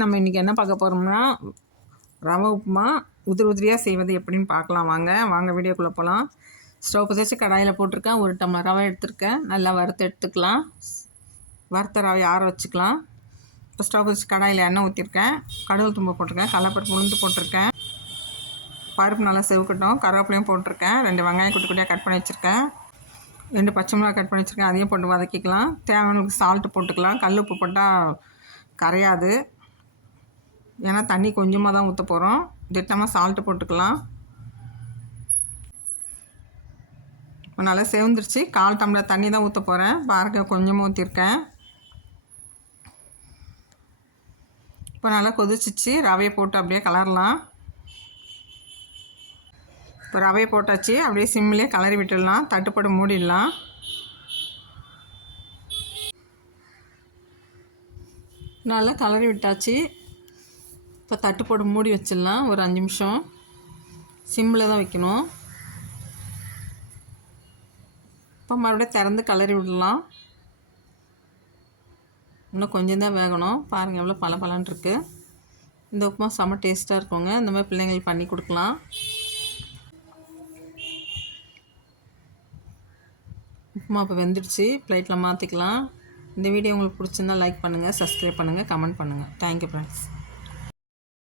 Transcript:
நம்ம இன்றைக்கி என்ன பார்க்க போகிறோம்னா ரவை உப்புமா உதிரியாக செய்வது எப்படின்னு பார்க்கலாம். வாங்க வீடியோக்குள்ளே போகலாம். ஸ்டவ் பற்ற கடாயில் போட்டிருக்கேன். 1 டம்ளர் ரவை எடுத்துருக்கேன். நல்லா வறுத்து எடுத்துக்கலாம். வறுத்த ரவை ஆற வச்சுக்கலாம். இப்போ ஸ்டவ் பற்ற கடாயில் எண்ணெய் ஊற்றிருக்கேன். கடுகு தும்பை போட்டிருக்கேன். கடலைப்பருப்பு உளுந்து போட்டிருக்கேன். பருப்பு நல்லா செவுக்கட்டும். கருவேப்பிலையும் போட்டிருக்கேன். 2 வெங்காயம் குட்டி குட்டியாக கட் பண்ணி வச்சுருக்கேன். 2 பச்சை மிளகாய் கட் பண்ணி வச்சுருக்கேன். அதையும் போட்டு வதக்கிக்கலாம். தேவையானவங்களுக்கு சால்ட்டு போட்டுக்கலாம். கல் உப்பு போட்டால் கரையாது. ஏன்னா தண்ணி கொஞ்சமாக தான் ஊற்ற போகிறோம். திட்டமாக சால்ட்டு போட்டுக்கலாம். இப்போ நல்லா செவந்துருச்சு. 1/4 டம்ளர் தண்ணி தான் ஊற்ற போகிறேன். பாருங்க, கொஞ்சமாக ஊற்றிருக்கேன். இப்போ நல்லா கொதிச்சிச்சு. ரவையை போட்டு அப்படியே கலரலாம். இப்போ ரவையை போட்டாச்சு. அப்படியே சிம்மிலே கலரி விட்டுடலாம். தட்டுப்பட்டு மூடிடலாம். நல்லா கலரி விட்டாச்சு. இப்போ தட்டு போட்டு மூடி வச்சிடலாம். ஒரு 5 நிமிஷம் சிம்மில் தான் வைக்கணும். இப்போ மறுபடியும் திறந்து கலரி விடலாம். இன்னும் கொஞ்சம் தான் வேகணும். பாருங்கள் எவ்வளோ பலன்னு இருக்குது. இந்த உப்புமா செம்ம டேஸ்ட்டாக இருக்குங்க. இந்த மாதிரி பிள்ளைங்களுக்கு பண்ணி கொடுக்கலாம். உப்புமா இப்போ வெந்துடுச்சு. பிளேட்டில் மாற்றிக்கலாம். இந்த வீடியோ உங்களுக்கு பிடிச்சிருந்தால் லைக் பண்ணுங்கள், சப்ஸ்கிரைப் பண்ணுங்கள், கமெண்ட் பண்ணுங்கள். Thank you friends.